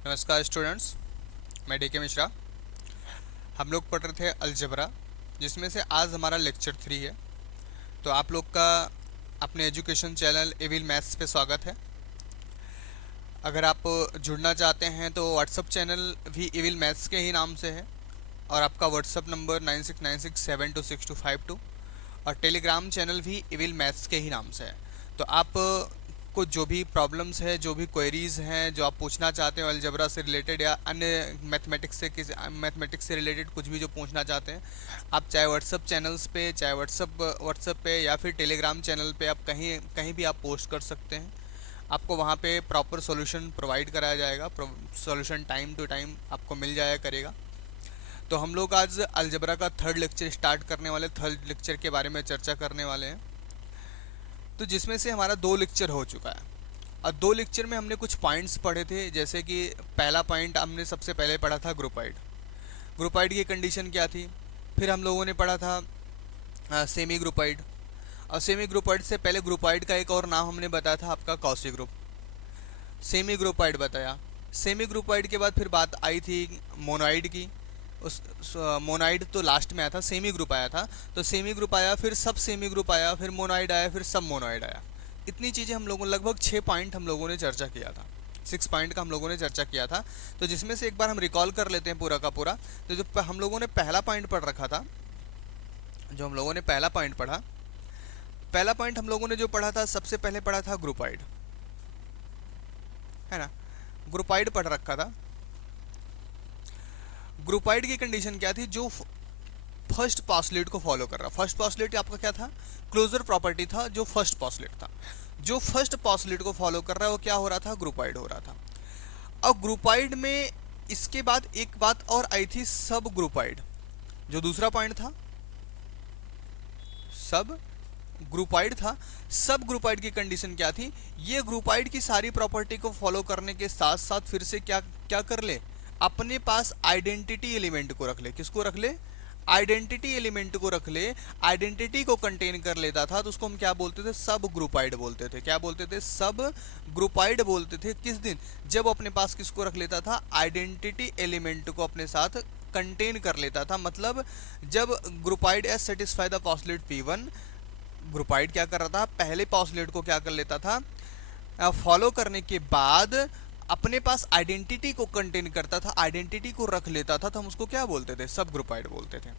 नमस्कार स्टूडेंट्स, मैं डी के मिश्रा। हम लोग पढ़ रहे थे अलजबरा, जिसमें से आज हमारा लेक्चर 3 है। तो आप लोग का अपने एजुकेशन चैनल एविल मैथ्स पे स्वागत है। अगर आप जुड़ना चाहते हैं तो व्हाट्सअप चैनल भी एविल मैथ्स के ही नाम से है, और आपका व्हाट्सअप नंबर 9696726252 और टेलीग्राम चैनल भी एविल मैथ्स के ही नाम से है। तो आप को जो भी प्रॉब्लम्स है, जो भी क्वेरीज़ हैं, जो आप पूछना चाहते हो अलजबरा से रिलेटेड या अन्य मैथमेटिक्स से रिलेटेड कुछ भी जो पूछना चाहते हैं, आप चाहे व्हाट्सअप चैनल्स पे, चाहे व्हाट्सअप पे या फिर टेलीग्राम चैनल पे आप कहीं कहीं भी आप पोस्ट कर सकते हैं। आपको वहाँ पे प्रॉपर सॉल्यूशन प्रोवाइड कराया जाएगा। सॉल्यूशन टाइम टू टाइम आपको मिल जाया करेगा। तो हम लोग आज अलजबरा का थर्ड लेक्चर स्टार्ट करने वाले, थर्ड लेक्चर के बारे में चर्चा करने वाले हैं। तो जिसमें से हमारा 2 लेक्चर हो चुका है, और 2 लेक्चर में हमने कुछ पॉइंट्स पढ़े थे। जैसे कि पहला पॉइंट हमने सबसे पहले पढ़ा था ग्रुपाइड। ग्रुपाइड की कंडीशन क्या थी। फिर हम लोगों ने पढ़ा था सेमी ग्रुपाइड, और सेमी ग्रुपाइड से पहले ग्रुपाइड का एक और नाम हमने बताया था आपका कॉसी ग्रुप। सेमी ग्रुपाइड बताया। सेमी ग्रुपाइड के बाद फिर बात आई थी मोनाइड की। उस मोनाइड तो लास्ट में आया था, सेमी ग्रुप आया था। तो सेमी ग्रुप आया, फिर सब सेमी ग्रुप आया, फिर मोनाइड आया, फिर सब मोनाइड आया। इतनी चीज़ें हम लोगों, लगभग 6 पॉइंट हम लोगों ने चर्चा किया था। 6 पॉइंट का हम लोगों ने चर्चा किया था। तो जिसमें से एक बार हम रिकॉल कर लेते हैं पूरा का पूरा। तो जो हम लोगों ने पहला पॉइंट पढ़ रखा था, जो हम लोगों ने पहला पॉइंट पढ़ा, पहला पॉइंट हम लोगों ने जो पढ़ा था, सबसे पहले पढ़ा था ग्रुपाइड, है ना। ग्रुपाइड पढ़ रखा था। ग्रुपाइड की कंडीशन क्या थी, जो फर्स्ट पॉस्टुलेट को फॉलो कर रहा। फर्स्ट पॉस्टुलेट आपका क्या था, क्लोजर प्रॉपर्टी था। जो फर्स्ट पॉस्टुलेट था, जो फर्स्ट पॉस्टुलेट को फॉलो कर रहा है, वो क्या हो रहा था, ग्रुपाइड हो रहा था। अब ग्रुपाइड में इसके बाद एक बात और आई थी, सब ग्रुपाइड। जो दूसरा पॉइंट था, सब ग्रुपाइड था। सब ग्रुपाइड की कंडीशन क्या थी, ये ग्रुपाइड की सारी प्रॉपर्टी को फॉलो करने के साथ साथ फिर से क्या क्या कर ले, अपने पास आइडेंटिटी एलिमेंट को रख ले। किसको रख ले, आइडेंटिटी एलिमेंट को रख ले। आइडेंटिटी को कंटेन कर लेता था, तो उसको हम क्या बोलते थे, सब ग्रुपाइड बोलते थे। क्या बोलते थे, सब ग्रुपाइड बोलते थे। किस दिन, जब अपने पास किसको रख लेता था, आइडेंटिटी एलिमेंट को अपने साथ कंटेन कर लेता था। मतलब जब groupoid S satisfy the postulate P1, groupoid क्या कर रहा था, पहले पॉस्टुलेट को क्या कर लेता था, फॉलो करने के बाद अपने पास आइडेंटिटी को कंटेन करता था, आइडेंटिटी को रख लेता था, तो हम उसको क्या बोलते थे, सब ग्रुपाइड बोलते थे।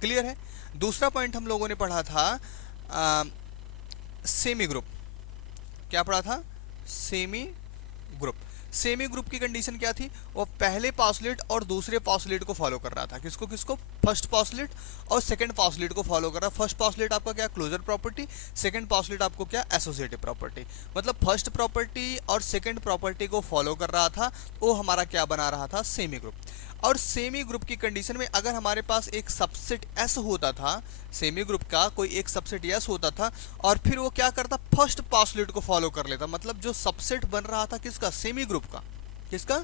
क्लियर है। दूसरा पॉइंट हम लोगों ने पढ़ा था सेमी ग्रुप। क्या पढ़ा था, सेमी ग्रुप। सेमी ग्रुप की कंडीशन क्या थी, वो पहले पॉस्टुलेट और दूसरे पॉस्टुलेट को फॉलो कर रहा था। किसको किसको, फर्स्ट पॉस्टुलेट और सेकंड पॉस्टुलेट को फॉलो कर रहा। फर्स्ट पॉस्टुलेट आपका क्या, क्लोजर प्रॉपर्टी। सेकंड पॉस्टुलेट आपको क्या, एसोसिएटिव प्रॉपर्टी। मतलब फर्स्ट प्रॉपर्टी और सेकंड प्रॉपर्टी को फॉलो कर रहा था, वो हमारा क्या बना रहा था, सेमी ग्रुप। और सेमी ग्रुप की कंडीशन में अगर हमारे पास एक सबसेट एस होता था, सेमी ग्रुप का कोई एक सबसेट एस होता था, और फिर वो क्या करता, फर्स्ट पॉस्टुलेट को फॉलो कर लेता। मतलब जो सबसेट बन रहा था किसका, सेमी ग्रुप का। किसका,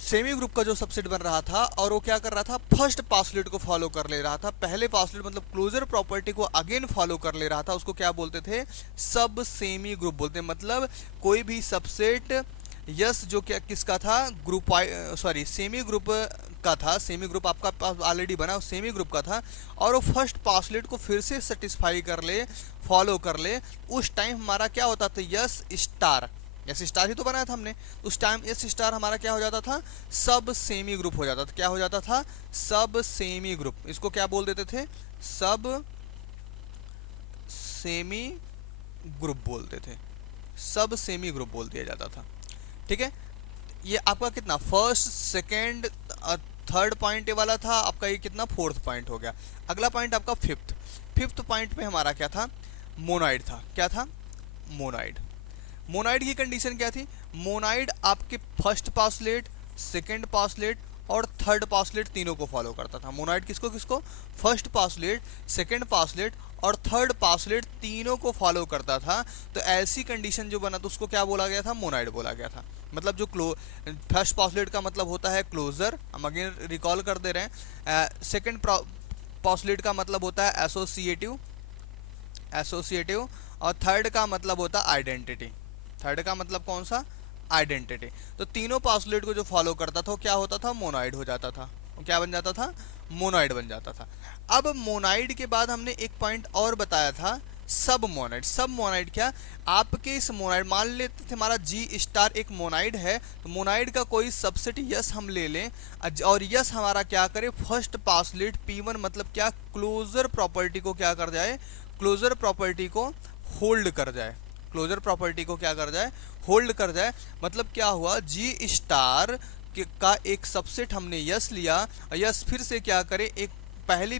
सेमी ग्रुप का जो सबसेट बन रहा था, और वो क्या कर रहा था, फर्स्ट पॉस्टुलेट को फॉलो कर ले रहा था। पहले पॉस्टुलेट मतलब क्लोजर प्रॉपर्टी को अगेन फॉलो कर ले रहा था, उसको क्या बोलते थे, सब सेमी ग्रुप बोलते हैं। मतलब कोई भी सबसेट यस जो क्या किसका था, ग्रुप सॉरी सेमी ग्रुप का था। सेमी ग्रुप आपका पास ऑलरेडी बना, सेमी ग्रुप का था, और वो फर्स्ट पॉस्टुलेट को फिर से सेटिस्फाई कर ले, फॉलो कर ले, उस टाइम हमारा क्या होता था, यस स्टार। एस स्टार ही तो बनाया था हमने। उस टाइम एस स्टार हमारा क्या हो जाता था, सब सेमी ग्रुप हो जाता था। क्या हो जाता था, सब सेमी ग्रुप। इसको क्या बोल देते थे, सब सेमी ग्रुप बोलते थे। सब सेमी ग्रुप बोल दिया जाता था। ठीक है। ये आपका कितना, फर्स्ट सेकेंड थर्ड पॉइंट वाला था आपका, ये कितना, फोर्थ पॉइंट हो गया। अगला पॉइंट आपका फिफ्थ। फिफ्थ पॉइंट पे हमारा क्या था, मोनाइड था। क्या था, मोनाइड। मोनाइड की कंडीशन क्या थी, मोनाइड आपके फर्स्ट पॉस्टुलेट, सेकंड पॉस्टुलेट और थर्ड पॉस्टुलेट तीनों को फॉलो करता था। मोनाइड किसको किसको, फर्स्ट पॉस्टुलेट, सेकंड पॉस्टुलेट और थर्ड पॉस्टुलेट तीनों को फॉलो करता था। तो ऐसी कंडीशन जो बना तो उसको क्या बोला गया था, मोनाइड बोला गया था। मतलब जो फर्स्ट पॉस्टुलेट का मतलब होता है क्लोजर, हम अगेन रिकॉल कर दे रहे हैं। सेकंड पॉस्टुलेट का मतलब होता है एसोसिएटिव, एसोसिएटिव। और थर्ड का मतलब होता है आइडेंटिटी। थर्ड का मतलब कौन सा, आइडेंटिटी। तो तीनों पास्टुलेट को जो फॉलो करता था वो क्या होता था, मोनोइड हो जाता था। वो क्या बन जाता था, मोनोइड बन जाता था। अब मोनोइड के बाद हमने एक पॉइंट और बताया था, सब मोनाइड। सब मोनाइड क्या, आपके इस मोनाइड, मान लेते थे हमारा जी स्टार एक मोनाइड है, तो मोनाइड का कोई सबसेट यस हम ले लें, और यस हमारा क्या करे, फर्स्ट पास्टुलेट P1 मतलब क्या, क्लोजर प्रॉपर्टी को क्या कर जाए, क्लोजर प्रॉपर्टी को होल्ड कर जाए। क्लोजर प्रॉपर्टी को क्या कर जाए, होल्ड कर जाए। मतलब क्या हुआ, जी स्टार का एक सबसेट हमने यस लिया, यस फिर से क्या करे, एक पहली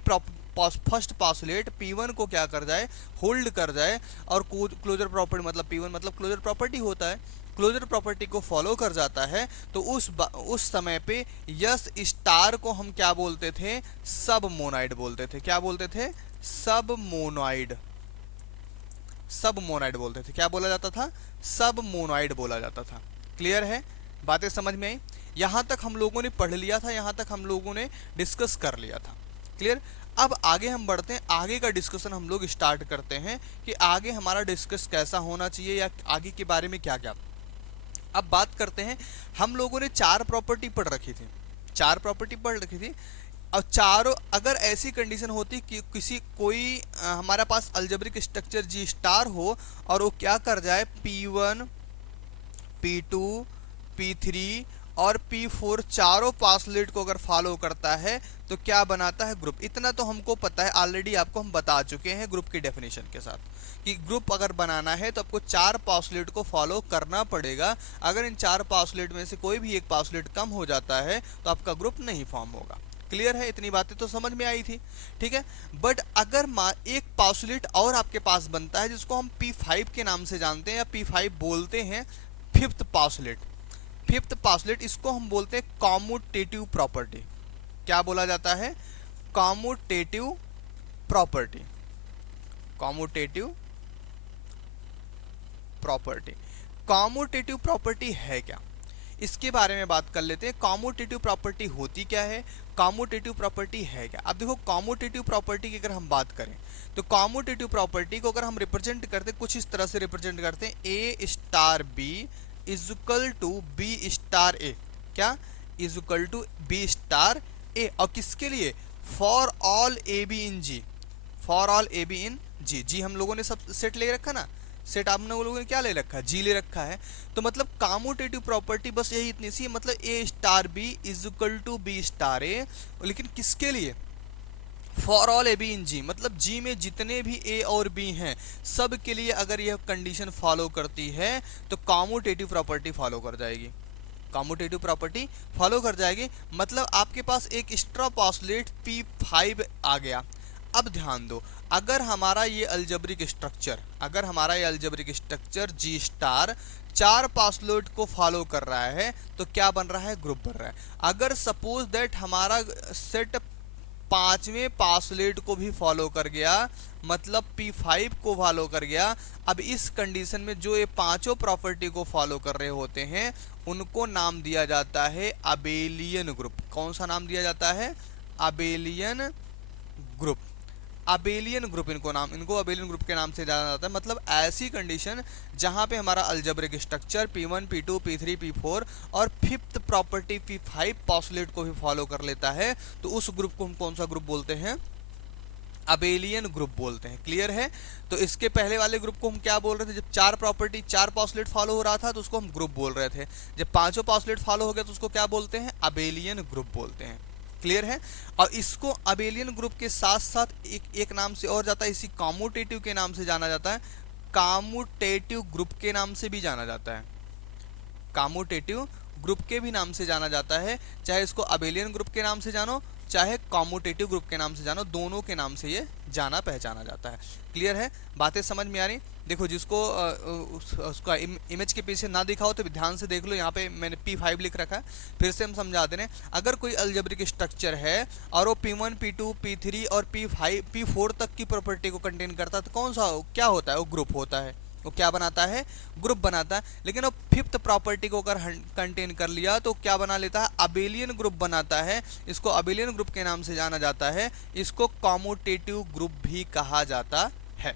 फर्स्ट पास्टुलेट P1 को क्या कर जाए, होल्ड कर जाए, और क्लोजर प्रॉपर्टी मतलब P1 मतलब क्लोजर प्रॉपर्टी होता है, क्लोजर प्रॉपर्टी को फॉलो कर जाता है। तो उस समय पे यस स्टार को हम क्या बोलते थे, सब मोनाइड बोलते थे। क्या बोलते थे, सब मोनाइड। सब मोनाइड बोलते थे। क्या बोला जाता था, सब मोनाइड बोला जाता था। क्लियर है, बातें समझ में आई। यहां तक हम लोगों ने पढ़ लिया था, यहां तक हम लोगों ने डिस्कस कर लिया था। क्लियर। अब आगे हम बढ़ते हैं, आगे का डिस्कशन हम लोग स्टार्ट करते हैं कि आगे हमारा डिस्कस कैसा होना चाहिए या आगे के बारे में क्या क्या। अब बात करते हैं, हम लोगों ने 4 प्रॉपर्टी पढ़ रखी थी, 4 प्रॉपर्टी पढ़ रखी थी। और चारों, अगर ऐसी कंडीशन होती कि किसी कोई हमारे पास अलजेब्रिक स्ट्रक्चर जी स्टार हो और वो क्या कर जाए, P1 P2 P3 और P4 चारों पास्टुलेट को अगर फॉलो करता है तो क्या बनाता है, ग्रुप। इतना तो हमको पता है, ऑलरेडी आपको हम बता चुके हैं ग्रुप की डेफिनेशन के साथ, कि ग्रुप अगर बनाना है तो आपको 4 पास्टुलेट को फॉलो करना पड़ेगा। अगर इन 4 पास्टुलेट में से कोई भी एक पास्टुलेट कम हो जाता है तो आपका ग्रुप नहीं फॉर्म होगा। क्लियर है, इतनी बातें तो समझ में आई थी, ठीक है। बट अगर एक पास्टुलेट और आपके पास बनता है जिसको हम P5 के नाम से जानते हैं या P5 बोलते हैं, फिफ्थ पास्टुलेट, फिफ्थ पास्टुलेट, इसको हम बोलते हैं कॉम्यूटेटिव प्रॉपर्टी। क्या बोला जाता है, commutative property, commutative property. Commutative property है क्या, इसके बारे में बात कर लेते हैं। कॉम्यूटेटिव प्रॉपर्टी होती क्या है, कॉम्यूटेटिव प्रॉपर्टी है क्या। अब देखो, कॉम्यूटेटिव प्रॉपर्टी की अगर हम बात करें तो कॉम्यूटेटिव प्रॉपर्टी को अगर हम रिप्रेजेंट करते कुछ इस तरह से रिप्रेजेंट करते हैं, A star B is equal to B star A. क्या, is equal to B star A. और किसके लिए, for all A B in G, for all A B in G. जी हम लोगों ने सब सेट ले रखा ना, सेट आप लोगों ने क्या ले रखा है, जी ले रखा है। तो मतलब कॉम्यूटेटिव प्रॉपर्टी बस यही इतनी सी है, मतलब A star B is equal to B star A, लेकिन किसके लिए, for all A B in G, मतलब जी में जितने भी ए और बी हैं सब के लिए अगर यह कंडीशन फॉलो करती है तो कॉम्यूटेटिव प्रॉपर्टी फॉलो कर जाएगी, कॉम्यूटेटिव प्रॉपर्टी फॉलो कर जाएगी। मतलब आपके पास एक एक्स्ट्रा पास्टुलेट P5 आ गया। अब ध्यान दो, अगर हमारा ये अलजेब्रिक स्ट्रक्चर, अगर हमारा ये अलजेब्रिक स्ट्रक्चर जी स्टार 4 पास्टुलेट को फॉलो कर रहा है तो क्या बन रहा है, ग्रुप बन रहा है। अगर सपोज दैट हमारा सेट 5वें पास्टुलेट को भी फॉलो कर गया, मतलब P5 को फॉलो कर गया, अब इस कंडीशन में जो ये पांचों प्रॉपर्टी को फॉलो कर रहे होते हैं उनको नाम दिया जाता है अबेलियन ग्रुप। कौन सा नाम दिया जाता है, अबेलियन ग्रुप। अबेलियन ग्रुप इनको अबेलियन ग्रुप के नाम से जाना जाता है। मतलब ऐसी कंडीशन जहां पे हमारा algebraic structure P1 P2 P3 P4 और फिफ्थ प्रॉपर्टी P5 पास्टुलेट को भी फॉलो कर लेता है, तो उस ग्रुप को हम कौन सा ग्रुप बोलते हैं, अबेलियन ग्रुप बोलते हैं। क्लियर है। तो इसके पहले वाले ग्रुप को हम क्या बोल रहे थे, जब 4 प्रॉपर्टी 4 पास्टुलेट फॉलो हो रहा था तो उसको हम ग्रुप बोल रहे थे, जब पांचों पास्टुलेट फॉलो हो गया तो उसको क्या बोलते हैं, अबेलियन ग्रुप बोलते हैं। क्लियर है। और इसको अबेलियन ग्रुप के साथ साथ एक नाम से और जाता है, इसी कॉम्यूटेटिव के नाम से जाना जाता है, कॉम्यूटेटिव ग्रुप के नाम से भी जाना जाता है, कॉम्यूटेटिव ग्रुप के भी नाम से जाना जाता है। चाहे इसको अबेलियन ग्रुप के नाम से जानो चाहे कॉम्यूटेटिव ग्रुप के नाम से जानो, दोनों के नाम से ये जाना पहचाना जाता है। क्लियर है, बातें समझ में आ रही। देखो जिसको उसका इमेज के पीछे ना दिखा हो तो ध्यान से देख लो, यहाँ पे मैंने P5 लिख रखा है, फिर से हम समझा दे रहे हैं। अगर कोई अलजेब्रिक स्ट्रक्चर है और वो P1 P2 P3 और P5 P4 तक की प्रॉपर्टी को कंटेन करता है तो कौन सा क्या होता है, वो ग्रुप होता है। वो क्या बनाता है, ग्रुप बनाता है। लेकिन वो फिफ्थ प्रॉपर्टी को अगर कंटेन कर लिया तो क्या बना लेता है, अबेलियन ग्रुप बनाता है। इसको अबेलियन ग्रुप के नाम से जाना जाता है, इसको कॉम्यूटेटिव ग्रुप भी कहा जाता है।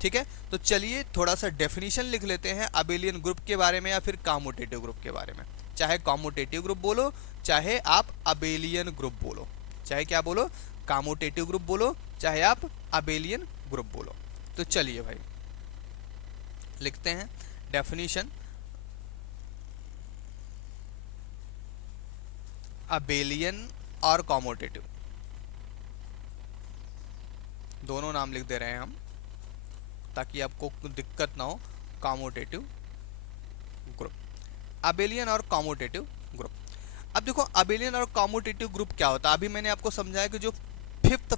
ठीक है, तो चलिए थोड़ा सा डेफिनेशन लिख लेते हैं अबेलियन ग्रुप के बारे में या फिर कॉम्यूटेटिव ग्रुप के बारे में। चाहे कॉम्यूटेटिव ग्रुप बोलो, चाहे आप अबेलियन ग्रुप बोलो, चाहे क्या बोलो, कॉम्यूटेटिव ग्रुप बोलो, चाहे आप अबेलियन ग्रुप बोलो। तो चलिए भाई लिखते हैं डेफिनेशन अबेलियन और कॉम्यूटेटिव, दोनों नाम लिख दे रहे हैं हम ताकि आपको दिक्कत ना हो। कॉम्यूटेटिव ग्रुप, अबेलियन और कॉम्यूटेटिव ग्रुप। अब देखो अबेलियन और कॉम्यूटेटिव ग्रुप क्या होता है। अभी मैंने आपको समझाया कि जो फिफ्थ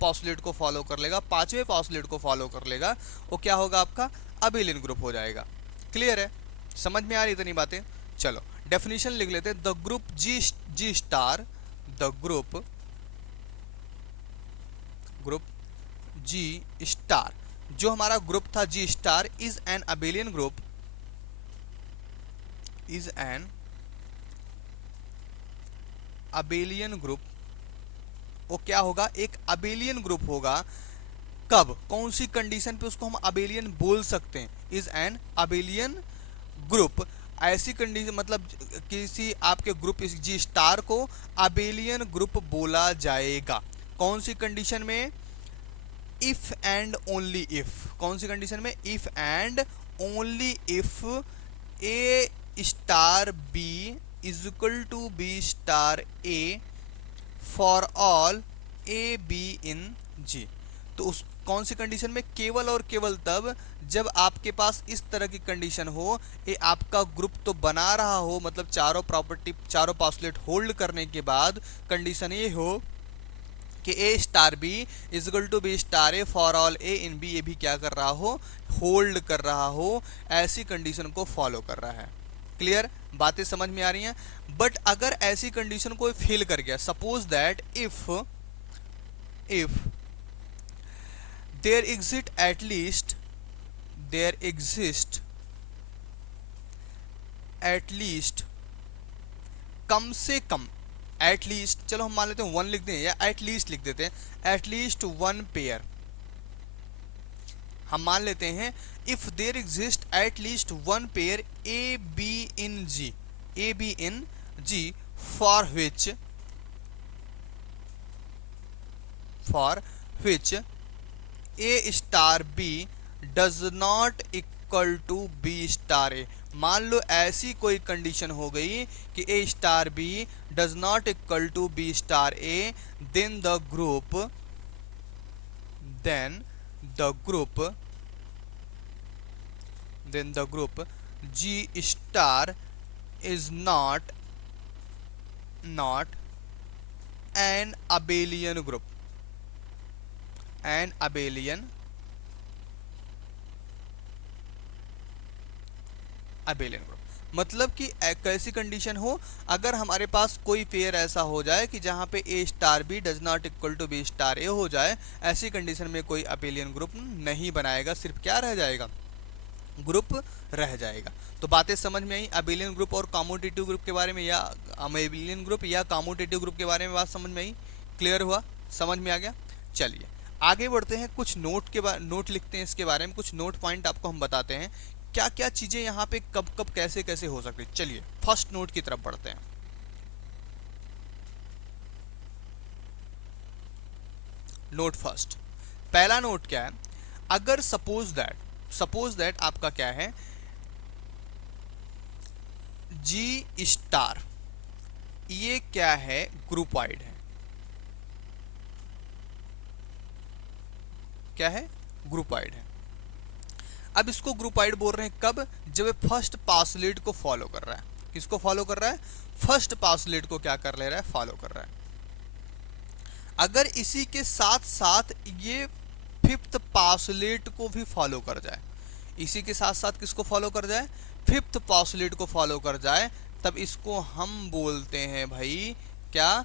पॉस्टुलेट को फॉलो कर लेगा, पांचवें पॉस्टुलेट को फॉलो कर लेगा, वो क्या होगा, आपका अबेलियन ग्रुप हो जाएगा। क्लियर है, समझ में आ रही इतनी बातें। चलो डेफिनेशन लिख लेते हैं। The group G star, the group G star, जो हमारा ग्रुप था G star, is an abelian group, is an abelian group. वो क्या होगा, एक अबेलियन ग्रुप होगा। कब, कौन सी कंडीशन पे उसको हम अबेलियन बोल सकते हैं। इज एन अबेलियन ग्रुप, ऐसी कंडीशन मतलब किसी आपके ग्रुप इस जी स्टार को अबेलियन ग्रुप बोला जाएगा। कौन सी कंडीशन में, इफ एंड ओनली इफ। कौन सी कंडीशन में, if and only if A star B is equal to B star A for all A B in G. तो उस कौन सी कंडीशन में, केवल और केवल तब जब आपके पास इस तरह की कंडीशन हो, ये आपका ग्रुप तो बना रहा हो, मतलब चारों प्रॉपर्टी, चारों पॉस्टुलेट होल्ड करने के बाद कंडीशन ये हो कि A star B is equal to B star A for all A in B, ये भी क्या कर रहा हो, होल्ड कर रहा हो, ऐसी कंडीशन को फॉलो कर रहा है। क्लियर, बातें समझ में आ रही हैं। बट अगर ऐसी कंडीशन कोई फेल कर गया, suppose that if there exist at least कम से कम, एटलीस्ट चलो हम मान लेते हैं 1 लिख दें या एटलीस्ट लिख देते हैं, एटलीस्ट 1 पेयर हम मान लेते हैं। If there exist at least 1 pair A B in G for which A star B does not equal to B star A. मान लो ऐसी कोई कंडीशन हो गई कि A star B does not equal to B star A, then the group G star is not an abelian group, an abelian group. मतलब कि एक ऐसी कंडीशन हो, अगर हमारे पास कोई पेयर ऐसा हो जाए कि जहां पे A star B does not equal to B star A हो जाए, ऐसी कंडीशन में कोई अबेलियन ग्रुप नहीं बनाएगा, सिर्फ क्या रह जाएगा, ग्रुप रह जाएगा। तो बातें समझ में आई अबेलियन ग्रुप और कॉम्यूटेटिव ग्रुप के बारे में, या अबेलियन ग्रुप या कॉम्यूटेटिव ग्रुप के बारे में बात समझ में आई, क्लियर हुआ, समझ में आ गया। चलिए आगे बढ़ते हैं, कुछ नोट लिखते हैं इसके बारे में, कुछ नोट पॉइंट आपको हम बताते हैं क्या क्या चीजें यहाँ पे कब कब कैसे कैसे हो सकती है। चलिए फर्स्ट नोट की तरफ बढ़ते हैं। नोट फर्स्ट, पहला नोट क्या है, अगर सपोज दैट आपका क्या है, जी स्टार ये क्या है, ग्रुपवाइड है, क्या है, ग्रुपवाइड है। अब इसको ग्रुपवाइड बोल रहे हैं कब, जब फर्स्ट पासलेट को फॉलो कर रहा है। किसको फॉलो कर रहा है, फर्स्ट पासलेट को क्या कर ले रहा है, फॉलो कर रहा है। अगर इसी के साथ साथ ये फिफ्थ पासलेट को भी फॉलो कर जाए, इसी के साथ साथ किसको फॉलो कर जाए, फिफ्थ पासलेट को फॉलो कर जाए, तब इसको हम बोलते हैं भाई क्या,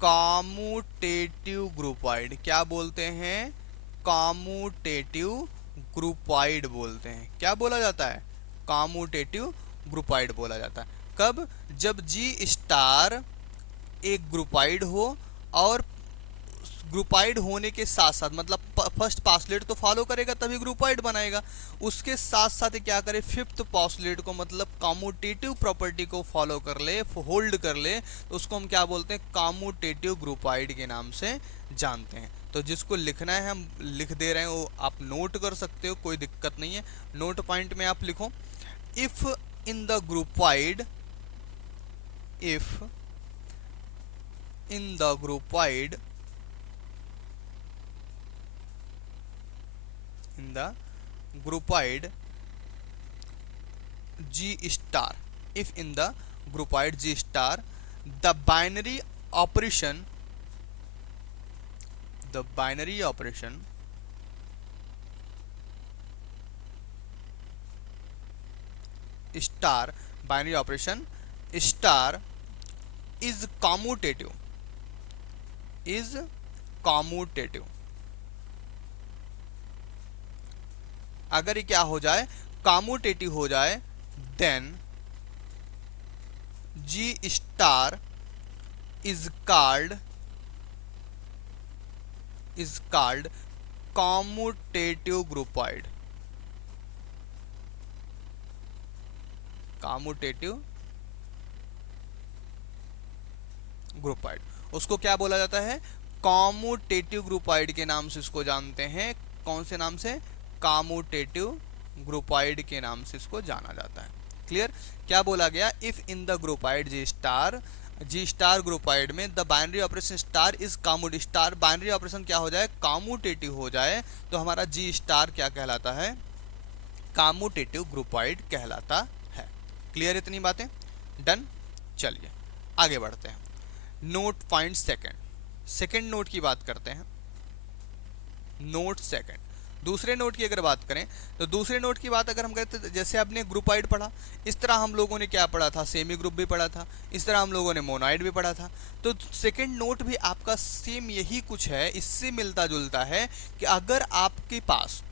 कॉम्यूटेटिव ग्रुपवाइड। क्या बोलते हैं, कॉम्यूटेटिव ग्रुपवाइड बोलते हैं। क्या बोला जाता है, कॉम्यूटेटिव ग्रुपवाइड बोला जाता है। कब, जब जी स्टार एक ग्रुपवाइड हो और ग्रुपाइड होने के साथ साथ, मतलब फर्स्ट पास्टुलेट तो फॉलो करेगा तभी ग्रुपाइड बनाएगा, उसके साथ साथ क्या करे, फिफ्थ पास्टुलेट को मतलब कम्यूटेटिव प्रॉपर्टी को फॉलो कर ले, होल्ड कर ले, तो उसको हम क्या बोलते हैं, कम्यूटेटिव ग्रुपाइड के नाम से जानते हैं। तो जिसको लिखना है हम लिख दे रहे हैं, वो आप नोट कर सकते हो, कोई दिक्कत नहीं है। नोट पॉइंट में आप लिखो, if in the groupoid, if in the groupoid, in the groupoid G star, if in the groupoid G star the binary operation star, binary operation star is commutative, is commutative, अगर ये क्या हो जाए, commutative हो जाए, then G star is called commutative groupoid, commutative groupoid. उसको क्या बोला जाता है, कम्यूटेटिव ग्रुपाइड के नाम से इसको जानते हैं। कौन से नाम से, कम्यूटेटिव ग्रुपाइड के नाम से इसको जाना जाता है। क्लियर, क्या बोला गया, if in the groupoid G star groupoid में the binary operation star is commutative, star binary operation क्या हो जाए, कम्यूटेटिव हो जाए, तो हमारा जी स्टार क्या कहलाता है, कम्यूटेटिव ग्रुपाइड कहलाता है। क्लियर इतनी बातें, डन। चलिए आगे बढ़ते हैं। नोट पॉइंट सेकंड नोट की बात करते हैं। नोट सेकंड, दूसरे नोट की अगर बात करें तो दूसरे नोट की बात अगर हम करते हैं, जैसे आपने ग्रुपाइड पढ़ा, इस तरह हम लोगों ने क्या पढ़ा था, सेमी ग्रुप भी पढ़ा था, इस तरह हम लोगों ने मोनोइड भी पढ़ा था। तो सेकंड नोट भी आपका सेम यही कुछ है, इससे मिलता जुलता है कि अगर आपके पास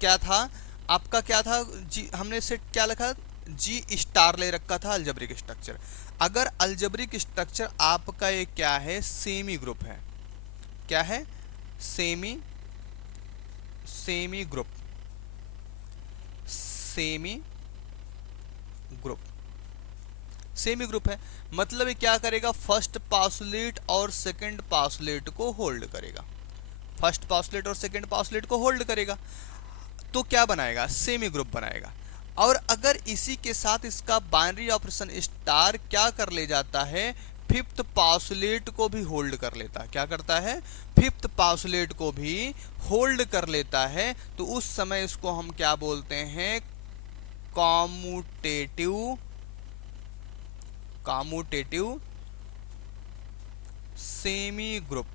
क्या था, आपका क्या था, जी हमने सेट क्या लिखा, जी स्टार ले रखा था अलजेब्रिक स्ट्रक्चर। अगर अलजेब्रिक स्ट्रक्चर आपका ये क्या है, सेमी ग्रुप है, क्या है, सेमी ग्रुप, सेमी ग्रुप है, मतलब ये क्या करेगा, फर्स्ट पास्टुलेट और सेकंड पास्टुलेट को होल्ड करेगा, फर्स्ट पास्टुलेट और सेकंड पास्टुलेट को होल्ड करेगा, तो क्या बनाएगा, सेमी ग्रुप बनाएगा। और अगर इसी के साथ इसका बाइनरी ऑपरेशन स्टार क्या कर ले जाता है, फिफ्थ पास्टुलेट को भी होल्ड कर लेता है, क्या करता है, फिफ्थ पास्टुलेट को भी होल्ड कर लेता है, तो उस समय इसको हम क्या बोलते हैं, कम्यूटेटिव सेमी ग्रुप।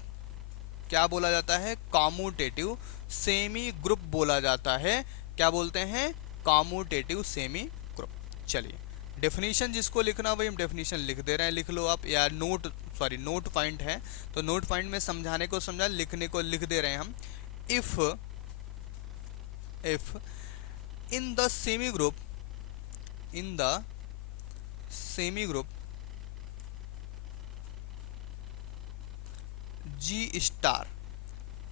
क्या बोला जाता है, कम्यूटेटिव सेमी ग्रुप बोला जाता है। क्या बोलते हैं, कम्यूटेटिव सेमी ग्रुप। चलिए डेफिनेशन जिसको लिखना वही हम डेफिनेशन लिख दे रहे हैं, लिख लो आप, या नोट पॉइंट है तो नोट पॉइंट में समझाने को समझा, लिखने को लिख दे रहे हैं हम। If in the semi group, G star,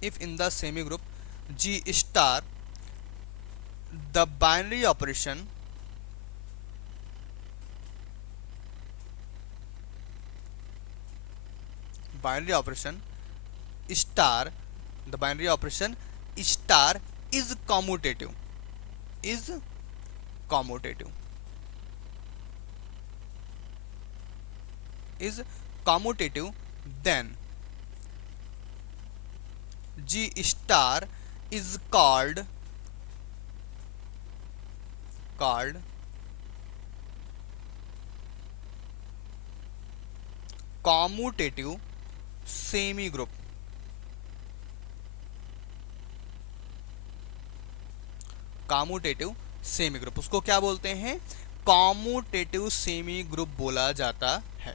if in the semi group G star the binary operation star, the binary operation star is commutative, then G star is called commutative semi group. Commutative semi group, उसको क्या बोलते हैं, commutative semi group बोला जाता है।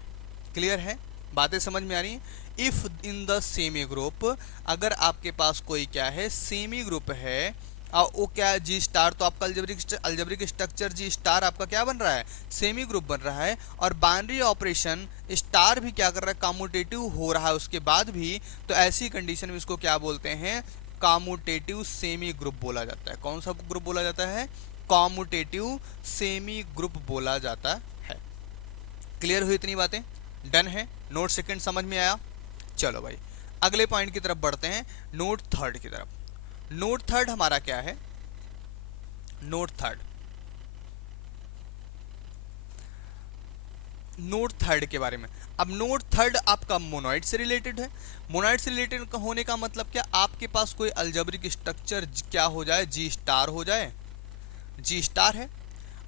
Clear है, बातें समझ में आ रही हैं। If in the semi group, अगर आपके पास कोई क्या है, सेमी ग्रुप है, वो क्या है, जी स्टार, तो आपका अल्जेब्रिक स्ट्रक्चर जी स्टार आपका क्या बन रहा है, सेमी ग्रुप बन रहा है। और बाइनरी ऑपरेशन स्टार भी क्या कर रहा है, कम्यूटेटिव हो रहा है उसके बाद भी, तो ऐसी कंडीशन में इसको क्या बोलते हैं, कम्यूटेटिव सेमी ग्रुप बोला जाता है। कौन सा ग्रुप बोला जाता है, कम्यूटेटिव सेमी ग्रुप बोला जाता है। क्लियर हुई इतनी बातें, डन है, नोट सेकंड समझ में आया। चलो भाई अगले पॉइंट की तरफ बढ़ते हैं, नोट थर्ड की तरफ। नोट थर्ड हमारा क्या है, नोट थर्ड, नोट थर्ड के बारे में। अब नोट थर्ड आपका मोनोइड से रिलेटेड है। मोनोइड से रिलेटेड होने का मतलब क्या, आपके पास कोई अल्जेब्रिक स्ट्रक्चर क्या हो जाए, जी स्टार हो जाए, जी स्टार है,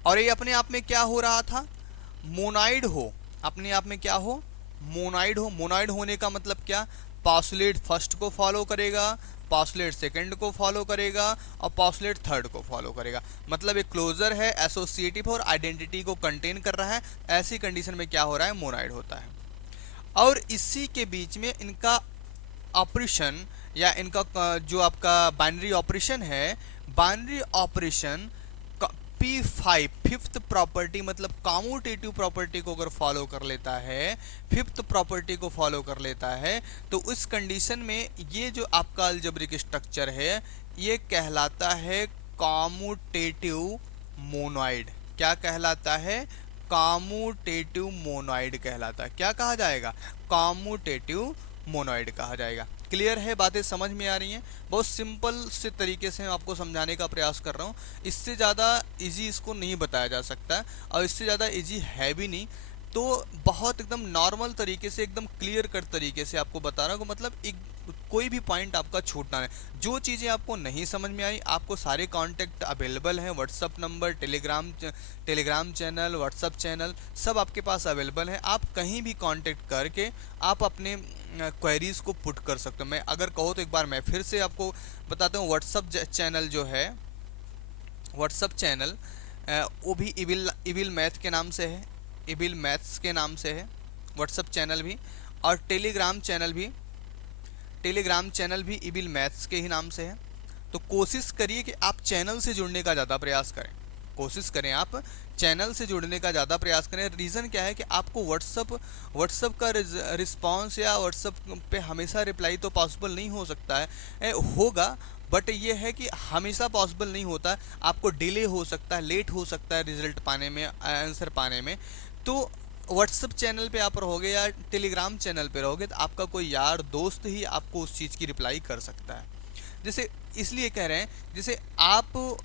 और ये अपने आप में क्या हो रहा था, मोनाइड हो, अपने आप में क्या हो, मोनाइड हो। मोनाइड होने का मतलब क्या, पॉस्टुलेट फर्स्ट को फॉलो करेगा, पॉस्टुलेट सेकंड को फॉलो करेगा, और पॉस्टुलेट थर्ड को फॉलो करेगा। मतलब एक क्लोजर है, एसोसिएटिव और आइडेंटिटी को कंटेन कर रहा है। ऐसी कंडीशन में क्या हो रहा है, मोनाइड होता है। और इसी के बीच में इनका ऑपरेशन या इनका जो आपका बाइनरी ऑपरेशन है, binary operation P5 fifth property मतलब कॉम्यूटेटिव प्रॉपर्टी को अगर फॉलो कर लेता है, फिफ्थ प्रॉपर्टी को फॉलो कर लेता है, तो उस कंडीशन में ये जो आपका अलजेब्रिक स्ट्रक्चर है ये कहलाता है कॉम्यूटेटिव मोनोइड। क्या कहलाता है, कॉम्यूटेटिव मोनोइड कहलाता है। क्या कहा जाएगा, कॉम्यूटेटिव मोनोइड कहा जाएगा। क्लियर है, बातें समझ में आ रही हैं। बहुत सिंपल से तरीके से मैं आपको समझाने का प्रयास कर रहा हूँ। इससे ज़्यादा इजी इसको नहीं बताया जा सकता और इससे ज़्यादा इजी है भी नहीं। तो बहुत एकदम नॉर्मल तरीके से, एकदम क्लियर कट तरीके से आपको बता रहा हूँ। मतलब एक कोई भी पॉइंट आपका छूटना नहीं। जो चीज़ें आपको नहीं समझ में आई, आपको सारे कॉन्टैक्ट अवेलेबल हैं, WhatsApp number, Telegram channel, WhatsApp channel सब आपके पास अवेलेबल है। आप कहीं भी कांटेक्ट करके आप अपने क्वेरीज को पुट कर सकते हो। मैं अगर कहो तो एक बार मैं फिर से आपको बताता हूँ। व्हाट्सअप चैनल जो है, व्हाट्सअप चैनल वो भी इविल मैथ के नाम से है, इविल मैथ्स के नाम से है व्हाट्सअप चैनल भी। और टेलीग्राम चैनल भी इविल मैथ्स के ही नाम से है। तो कोशिश करिए कि आप चैनल से जुड़ने का ज़्यादा प्रयास करें, कोशिश करें आप चैनल से जुड़ने का ज़्यादा प्रयास करें। रीज़न क्या है कि आपको व्हाट्सअप का रिस्पॉन्स या व्हाट्सअप पे हमेशा रिप्लाई तो पॉसिबल नहीं हो सकता है, होगा, बट ये है कि हमेशा पॉसिबल नहीं होता। आपको डिले हो सकता है, लेट हो सकता है रिजल्ट पाने में, आंसर पाने में। तो व्हाट्सअप चैनल पे आप रहोगे या टेलीग्राम चैनल पे रहोगे तो आपका कोई यार दोस्त ही आपको उस चीज़ की रिप्लाई कर सकता है। जैसे इसलिए कह रहे हैं, जैसे आप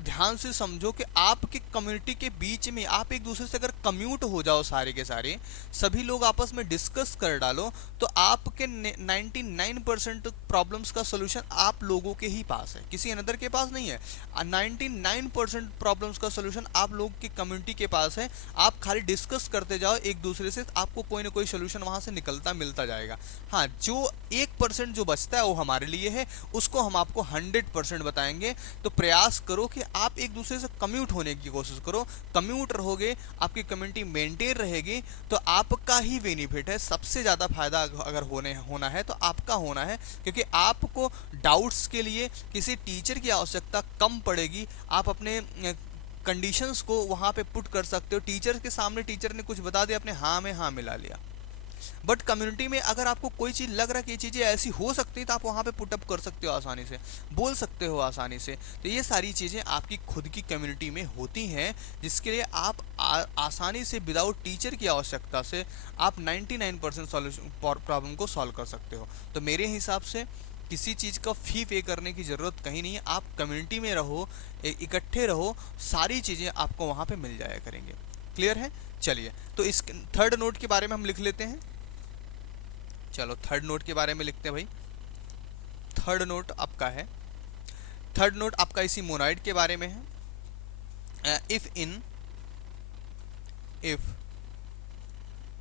ध्यान से समझो कि आपके कम्युनिटी के बीच में आप एक दूसरे से अगर कम्यूट हो जाओ, सारे के सारे सभी लोग आपस में डिस्कस कर डालो, तो आपके 99% प्रॉब्लम्स का सोल्यूशन आप लोगों के ही पास है, किसी अनदर के पास नहीं है। 99% प्रॉब्लम्स का सोल्यूशन आप लोग की कम्युनिटी के पास है। आप खाली डिस्कस करते जाओ एक दूसरे से, आपको कोई ना कोई सोल्यूशन वहां से निकलता मिलता जाएगा। हाँ, जो 1% जो बचता है वो हमारे लिए है, उसको हम आपको 100% बताएंगे। तो प्रयास करो कि आप एक दूसरे से कम्यूट होने की कोशिश करो। कम्यूट रहोगे, आपकी कम्युनिटी मेंटेन रहेगी, तो आपका ही बेनिफिट है। सबसे ज़्यादा फायदा अगर होना है तो आपका होना है, क्योंकि आपको डाउट्स के लिए किसी टीचर की आवश्यकता कम पड़ेगी। आप अपने कंडीशंस को वहाँ पे पुट कर सकते हो। टीचर के सामने टीचर ने कुछ बता दिया, अपने हाँ में हाँ मिला लिया। बट कम्युनिटी में अगर आपको कोई चीज़ लग रहा है कि ये चीज़ें ऐसी हो सकती हैं, तो आप वहाँ पे पुटअप कर सकते हो, आसानी से बोल सकते हो आसानी से। तो ये सारी चीज़ें आपकी खुद की कम्युनिटी में होती हैं, जिसके लिए आप आसानी से विदाउट टीचर की आवश्यकता से आप 99% सॉल्यूशन प्रॉब्लम को सॉल्व कर सकते हो। तो मेरे हिसाब से किसी चीज़ का फ़ी पे करने की ज़रूरत कहीं नहीं है। आप कम्युनिटी में रहो, इकट्ठे रहो, सारी चीज़ें आपको वहाँ पे मिल जाया करेंगे। क्लियर है? चलिए, तो इस थर्ड नोट के बारे में हम लिख लेते हैं। चलो थर्ड नोट के बारे में लिखते हैं भाई। थर्ड नोट आपका है, थर्ड नोट आपका इसी मोनोइड के बारे में है। If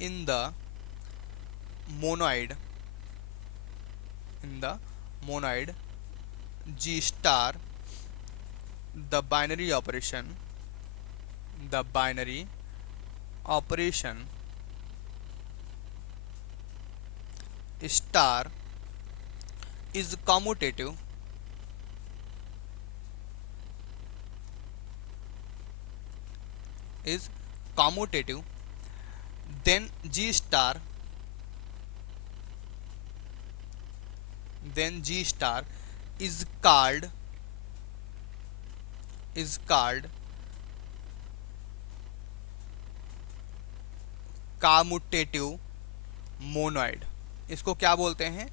in the monoid, in the monoid G star, the binary operation, the binary operation star is commutative, is commutative, then G star is called commutative monoid. इसको क्या बोलते हैं?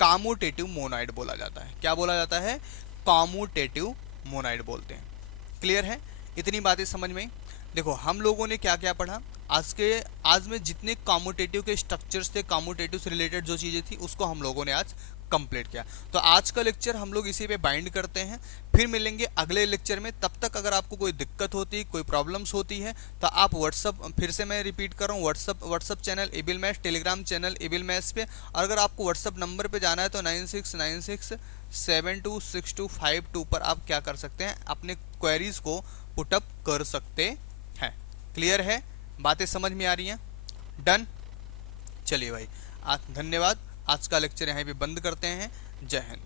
कॉम्यूटेटिव मोनोइड बोला जाता है। क्या बोला जाता है? कॉम्यूटेटिव मोनोइड बोलते हैं। क्लियर है? इतनी बातें समझ में? देखो हम लोगों ने क्या क्या पढ़ा आज में जितने कॉम्यूटेटिव के स्ट्रक्चर्स थे, कॉम्यूटेटिव से रिलेटेड जो चीज़ें थी उसको हम लोगों ने आज कंप्लीट किया। तो आज का लेक्चर हम लोग इसी पे बाइंड करते हैं, फिर मिलेंगे अगले लेक्चर में। तब तक अगर आपको कोई दिक्कत होती, कोई प्रॉब्लम्स होती है तो आप व्हाट्सअप, फिर से मैं रिपीट कर रहा हूँ, WhatsApp channel Able Maths, Telegram channel Able Maths पे। और अगर आपको व्हाट्सअप नंबर पे जाना है तो 9696726252 पर आप क्या कर सकते हैं? अपने क्वेरीज को पुटअप कर सकते हैं। क्लियर है? बातें समझ में आ रही हैं? डन। चलिए भाई, धन्यवाद। आज का लेक्चर यहाँ पे बंद करते हैं। जय हिंद।